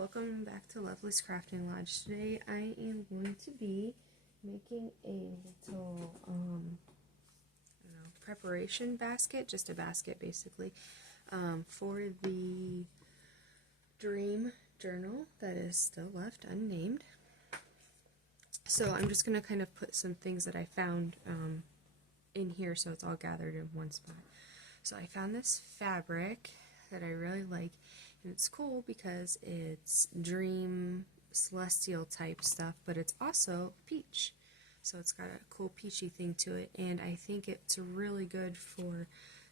welcome back to Lovely's Crafting Lodge. Today I am going to be making a little, preparation basket, just a basket basically, for the dream journal that is still left unnamed. So I'm just going to kind of put some things that I found in here so it's all gathered in one spot. So I found this fabric that I really like, and it's cool because it's dream celestial type stuff, but it's also peach, so it's got a cool peachy thing to it, and I think it's really good for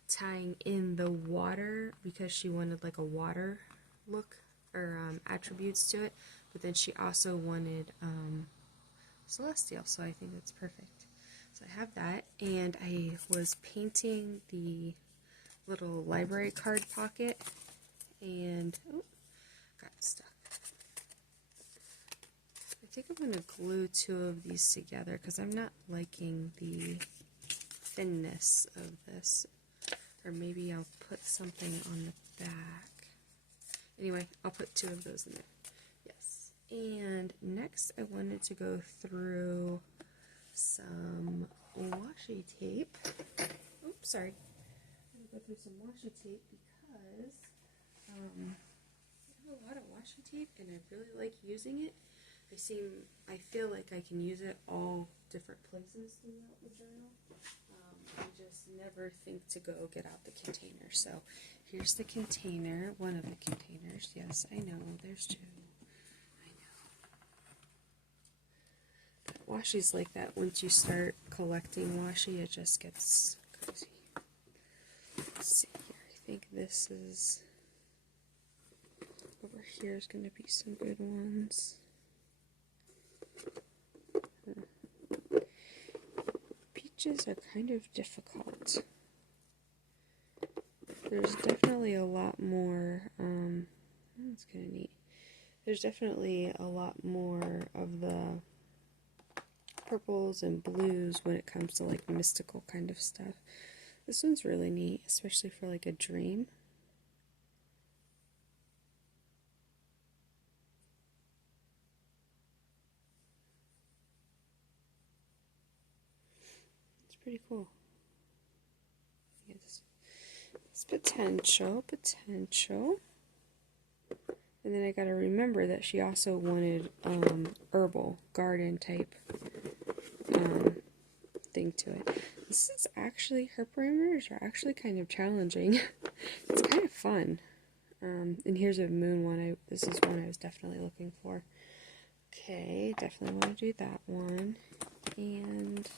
tying in the water because she wanted like a water look or attributes to it, but then she also wanted celestial, so I think that's perfect. So I have that, and I was painting the little library card pocket, and got stuck. I think I'm going to glue two of these together because I'm not liking the thinness of this, or maybe I'll put something on the back. Anyway, I'll put two of those in there. Yes. And next I wanted to go through some washi tape. Oops, sorry. Go through some washi tape because I have a lot of washi tape and I really like using it. I feel like I can use it all different places throughout the journal. I just never think to go get out the container. So here's the container, one of the containers. Yes, I know, there's two. I know. But washi's like that. Once you start collecting washi, it just gets crazy. Let's see here. I think this is over here is going to be some good ones. Peaches are kind of difficult. There's definitely a lot more. That's kind of neat. There's definitely a lot more of the purples and blues when it comes to like mystical kind of stuff. This one's really neat, especially for like a dream. It's pretty cool. It's potential. And then I gotta remember that she also wanted herbal garden type thing to it. This is actually, her parameters are actually kind of challenging. It's kind of fun. And here's a moon one. This is one I was definitely looking for. Okay, definitely want to do that one. And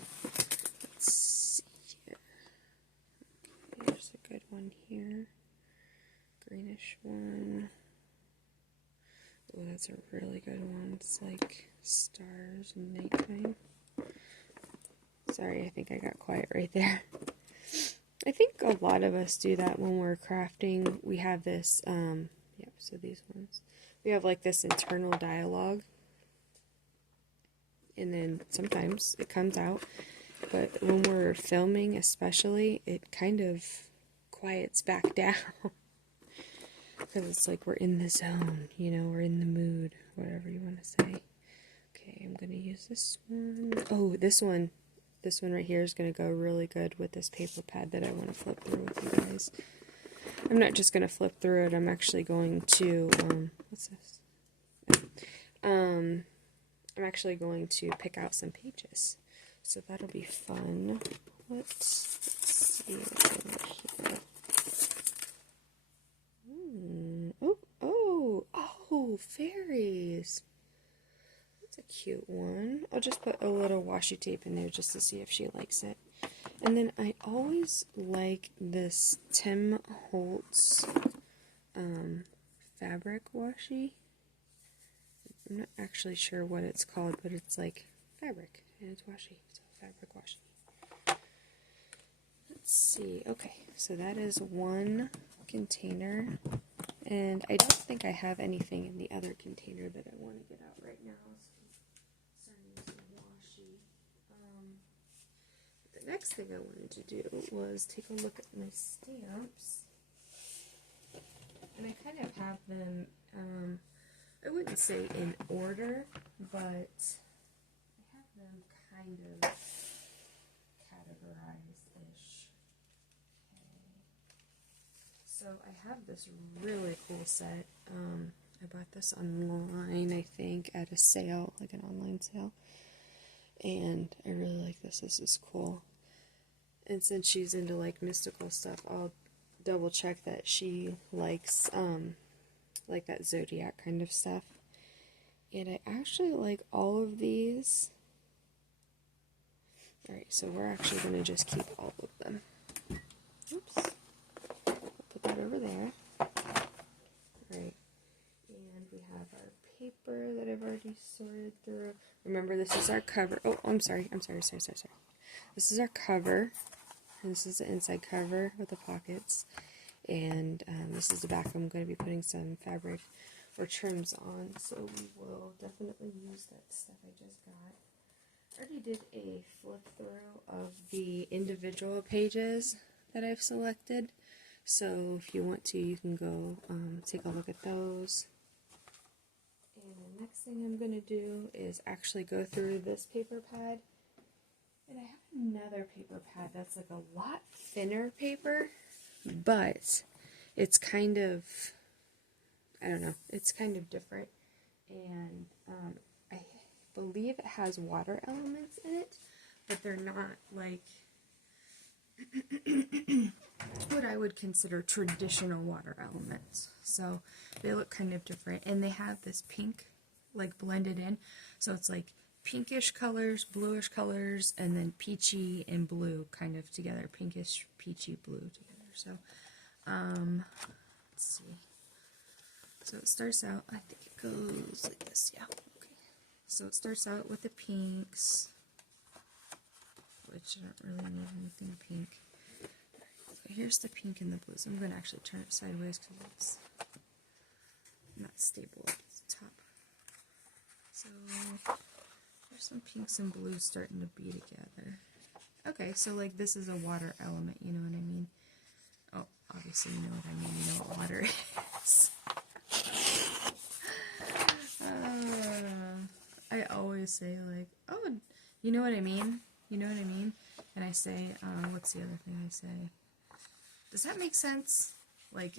let's see here. Okay, there's a good one here. Greenish one. Oh, that's a really good one. It's like stars and nighttime. Sorry, I think I got quiet right there. I think a lot of us do that when we're crafting. We have this, so these ones. We have like this internal dialogue. And then sometimes it comes out. But when we're filming especially, it kind of quiets back down. Because it's like we're in the zone, we're in the mood, whatever you want to say. Okay, I'm going to use this one. Oh, this one right here is going to go really good with this paper pad that I want to flip through with you guys. I'm not just going to flip through it, I'm actually going to, what's this? I'm actually going to pick out some pages. So that'll be fun. Let's see what's over here. Oh, fairies. That's a cute one. I'll just put a little washi tape in there just to see if she likes it. And then I always like this Tim Holtz fabric washi. I'm not actually sure what it's called, but it's like fabric and it's washi, so fabric washi. Let's see. Okay, so that is one container. And I don't think I have anything in the other container that I want to get out right now. So washi. The next thing I wanted to do was take a look at my stamps. And I kind of have them, I wouldn't say in order, but I have them kind of categorized-ish. Okay. So I have this really cool set. I bought this online, I think, at a sale, like an online sale. And I really like this. This is cool. And since she's into like mystical stuff, I'll double check that she likes like that zodiac kind of stuff. And I actually like all of these. Alright, so we're actually going to just keep all of them. Oops. We'll put that over there. Alright. And we have our paper that I've already sorted through. Remember, this is our cover. Oh, I'm sorry. This is our cover. And this is the inside cover with the pockets. And this is the back. I'm going to be putting some fabric or trims on. So we will definitely use that stuff I just got. I already did a flip through of the individual pages that I've selected. So if you want to, you can go take a look at those. And the next thing I'm going to do is actually go through this paper pad. And I have another paper pad that's like a lot thinner paper, but it's kind of, I don't know, it's kind of different. And I believe it has water elements in it, but they're not like what I would consider traditional water elements. So they look kind of different, and they have this pink like blended in, so it's like pinkish colors, bluish colors, and then peachy and blue kind of together, pinkish, peachy, blue together. So let's see. So it starts out, I think it goes like this, yeah. Okay. So it starts out with the pinks, which I don't really need anything pink. So here's the pink and the blues. I'm going to actually turn it sideways because it's not stable at the top. So there's some pinks and blues starting to be together. Okay, so like this is a water element, you know what I mean? Oh, obviously you know what I mean. You know what water is. I always say like, oh, you know what I mean? You know what I mean? And I say, what's the other thing I say? Does that make sense? Like,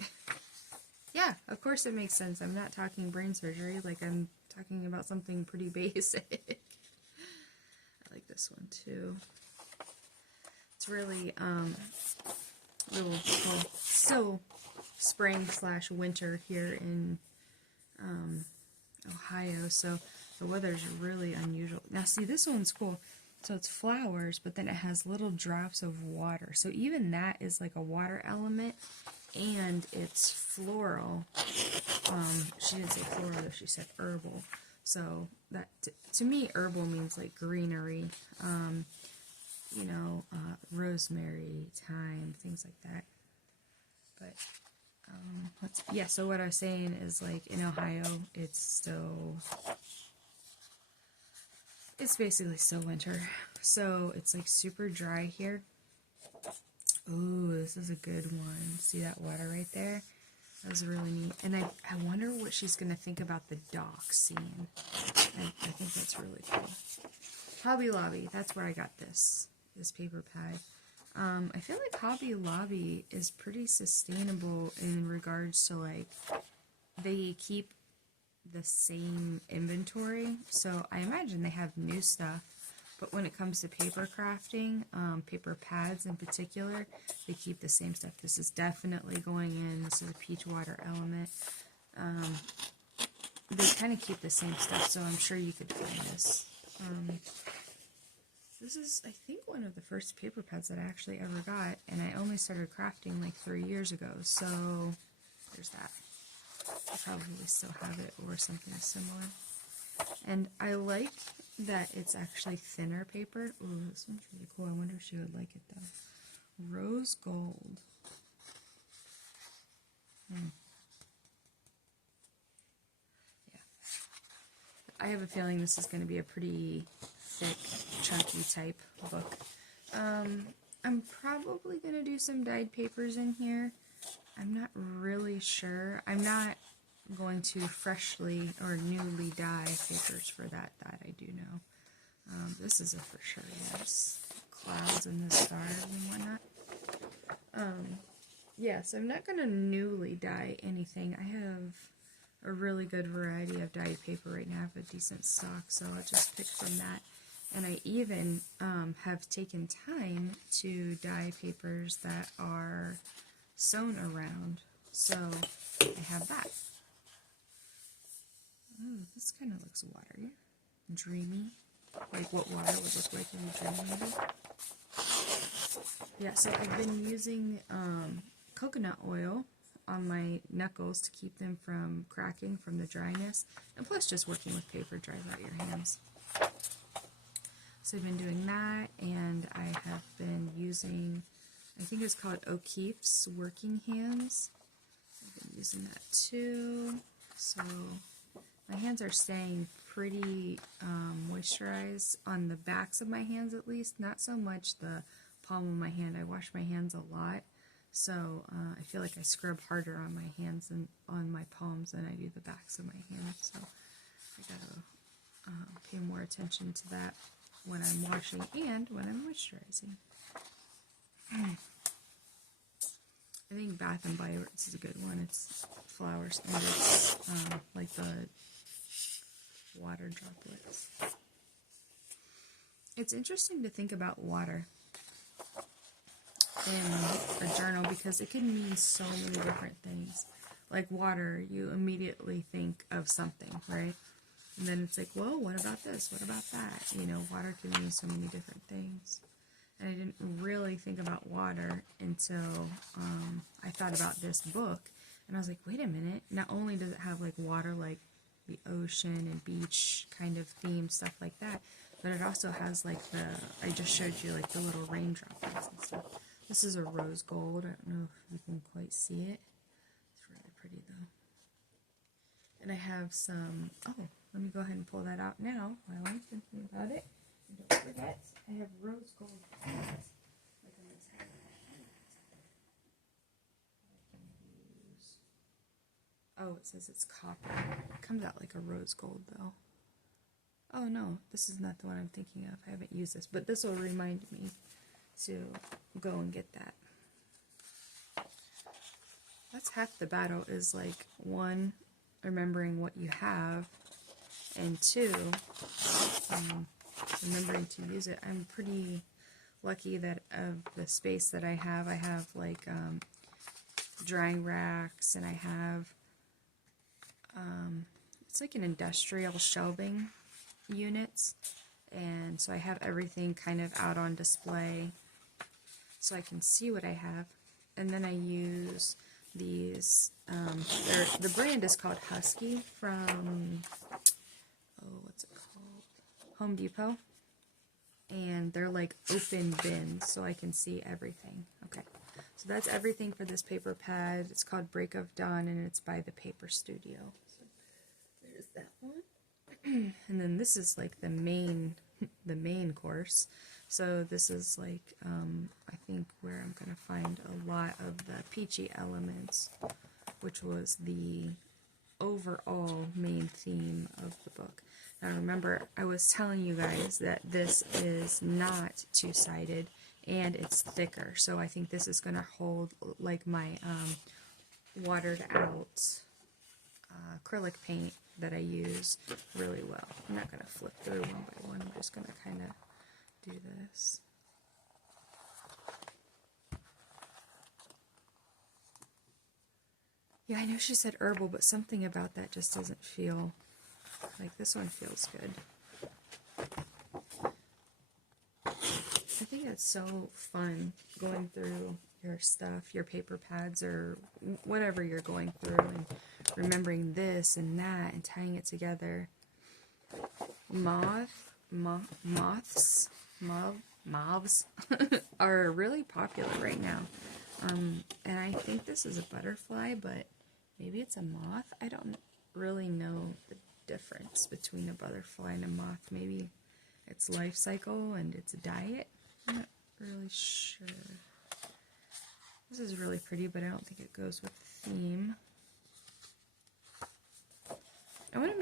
yeah, of course it makes sense. I'm not talking brain surgery. Like, I'm talking about something pretty basic. I like this one too. It's really, well, still spring/winter here in Ohio, so the weather's really unusual. Now see, this one's cool. So it's flowers, but then it has little drops of water. So even that is like a water element, and it's floral. She didn't say floral, though, she said herbal. So that, to me, herbal means like greenery, you know, rosemary, thyme, things like that. But yeah, so what I was saying is, like, in Ohio, it's basically still winter. So it's like super dry here. Ooh, this is a good one. See that water right there? That was really neat. And I wonder what she's going to think about the dock scene. I think that's really cool. Hobby Lobby, that's where I got this paper pad. I feel like Hobby Lobby is pretty sustainable in regards to, like, they keep the same inventory, so I imagine they have new stuff, but when it comes to paper crafting, paper pads in particular, they keep the same stuff. This is definitely going in. This is a peach water element. They kind of keep the same stuff, so I'm sure you could find this. This is, I think, one of the first paper pads that I actually ever got, and I only started crafting like 3 years ago, so there's that. I probably still have it or something similar. And I like that it's actually thinner paper. Ooh, this one's really cool. I wonder if she would like it, though. Rose gold. Yeah. I have a feeling this is going to be a pretty thick, chunky type book. I'm probably going to do some dyed papers in here. I'm not really sure. I'm not going to freshly or newly dye papers for that I do know. This is a for sure yes. Clouds and the stars and whatnot. Yeah, so I'm not going to newly dye anything. I have a really good variety of dyed paper right now. I have a decent stock, so I'll just pick from that. And I even have taken time to dye papers that are sewn around. So I have that. Oh, this kind of looks watery. Dreamy. Like what water would look like in a dream movie. Yeah, so I've been using coconut oil on my knuckles to keep them from cracking from the dryness. And plus just working with paper dries out your hands. So I've been doing that, and I have been using, I think it's called O'Keeffe's Working Hands. I've been using that too. So my hands are staying pretty moisturized on the backs of my hands at least, not so much the palm of my hand. I wash my hands a lot, so I feel like I scrub harder on my hands and on my palms than I do the backs of my hands. So I gotta pay more attention to that when I'm washing and when I'm moisturizing. I think Bath and Body Works is a good one. It's flowers and it's like the water droplets. It's interesting to think about water in a journal because it can mean so many different things. Like water, you immediately think of something, right? And then it's like, whoa, what about this? What about that? You know, water can mean so many different things. And I didn't really think about water until I thought about this book. And I was like, wait a minute. Not only does it have like water, like the ocean and beach kind of theme, stuff like that, but it also has like the, I just showed you like the little raindrops and stuff. This is a rose gold. I don't know if you can quite see it. It's really pretty though. And I have some, oh, let me go ahead and pull that out now while I'm thinking about it. And don't forget, I have rose gold pads, like a metallic hat. I can use. Oh, it says it's copper. It comes out like a rose gold though. Oh no, this is not the one I'm thinking of. I haven't used this, but this will remind me to go and get that. That's half the battle, is like, one, remembering what you have, and two, remembering to use it. I'm pretty lucky that of the space that I have like drying racks, and I have it's like an industrial shelving units, and so I have everything kind of out on display so I can see what I have. And then I use these, the brand is called Husky from, oh, what's it called? Home Depot. And they're like open bins, so I can see everything. Okay, so that's everything for this paper pad. It's called Break of Dawn, and it's by the Paper Studio. So there's that one. And then this is like the main course. So this is like, I think where I'm going to find a lot of the peachy elements, which was the overall main theme of the book. Now remember, I was telling you guys that this is not two-sided and it's thicker. So I think this is going to hold like my watered out acrylic paint that I use really well. I'm not going to flip through one by one. I'm just going to kind of do this. Yeah, I know she said herbal, but something about that just doesn't feel like this one feels good. I think it's so fun going through your stuff, your paper pads, or whatever you're going through, and remembering this and that and tying it together. Moths are really popular right now. And I think this is a butterfly, but maybe it's a moth. I don't really know the difference between a butterfly and a moth. Maybe its life cycle and its diet. I'm not really sure. This is really pretty, but I don't think it goes with the theme.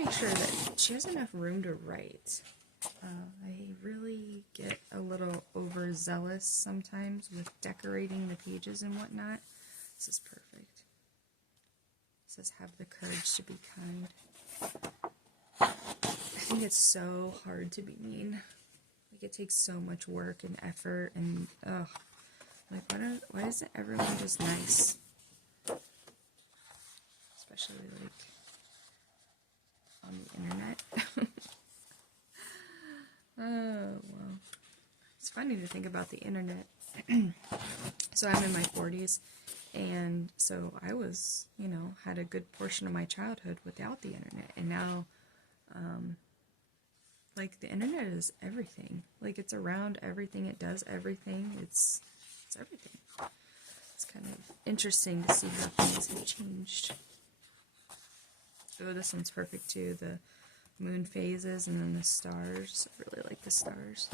make sure that she has enough room to write. I really get a little overzealous sometimes with decorating the pages and whatnot. This is perfect. It says, have the courage to be kind. I think it's so hard to be mean. Like, it takes so much work and effort, and like, why isn't everyone just nice? Especially like on the internet. Oh, well. It's funny to think about the internet. So I'm in my 40s, and so I was, you know, had a good portion of my childhood without the internet, and now, like, the internet is everything. Like, it's around everything, it does everything, it's everything. It's kind of interesting to see how things have changed. Oh, this one's perfect too, the moon phases and then the stars. I really like the stars.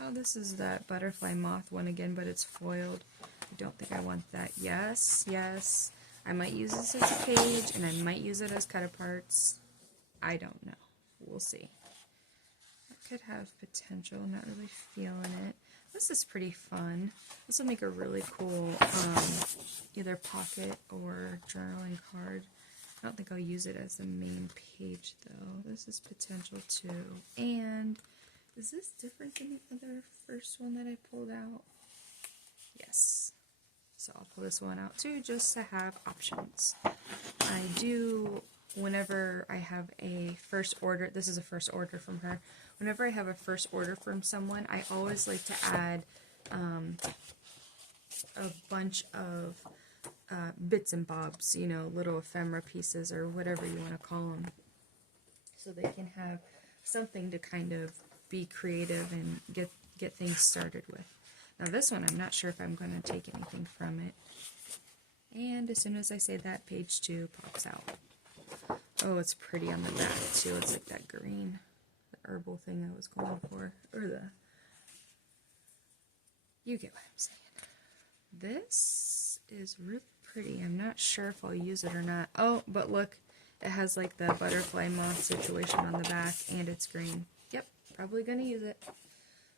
Oh, this is that butterfly moth one again, but it's foiled. I don't think I want that. Yes, yes. I might use this as a page, and I might use it as cut-aparts. I don't know. We'll see. That could have potential. I'm not really feeling it. This is pretty fun. This will make a really cool either pocket or journaling card. I don't think I'll use it as the main page, though. This is potential, too. And is this different than the other first one that I pulled out? Yes. So I'll pull this one out, too, just to have options. I do, whenever I have a first order, this is a first order from her. Whenever I have a first order from someone, I always like to add a bunch of bits and bobs, you know, little ephemera pieces or whatever you want to call them, so they can have something to kind of be creative and get things started with. Now this one, I'm not sure if I'm going to take anything from it. And as soon as I say that, page 2 pops out. Oh, it's pretty on the back too. It's like that green, the herbal thing I was going for, or you get what I'm saying. This is really pretty. I'm not sure if I'll use it or not. Oh, but look, it has like the butterfly moth situation on the back, and it's green. Yep, probably gonna use it.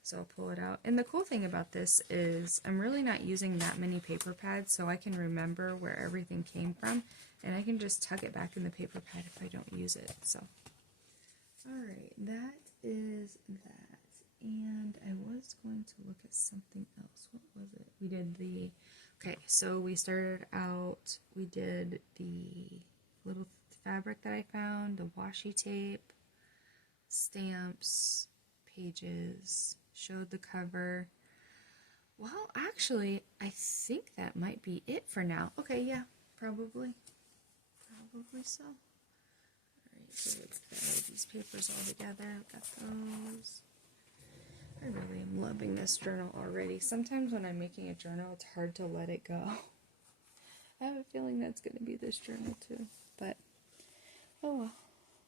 So I'll pull it out. And the cool thing about this is I'm really not using that many paper pads, so I can remember where everything came from, and I can just tuck it back in the paper pad if I don't use it. So, alright, that is that. And I was going to look at something else. What was it? We did the... Okay, so we started out, we did the little fabric that I found, the washi tape, stamps, pages, showed the cover. Well, actually, I think that might be it for now. Okay, yeah, probably. Probably so. Alright, so let's put these papers all together. Got those. I really am loving this journal already. Sometimes when I'm making a journal, it's hard to let it go. I have a feeling that's going to be this journal too. But, oh well,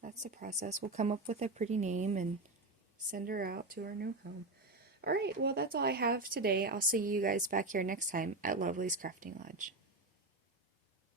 that's the process. We'll come up with a pretty name and send her out to her new home. Alright, well that's all I have today. I'll see you guys back here next time at Lovely's Crafting Lodge.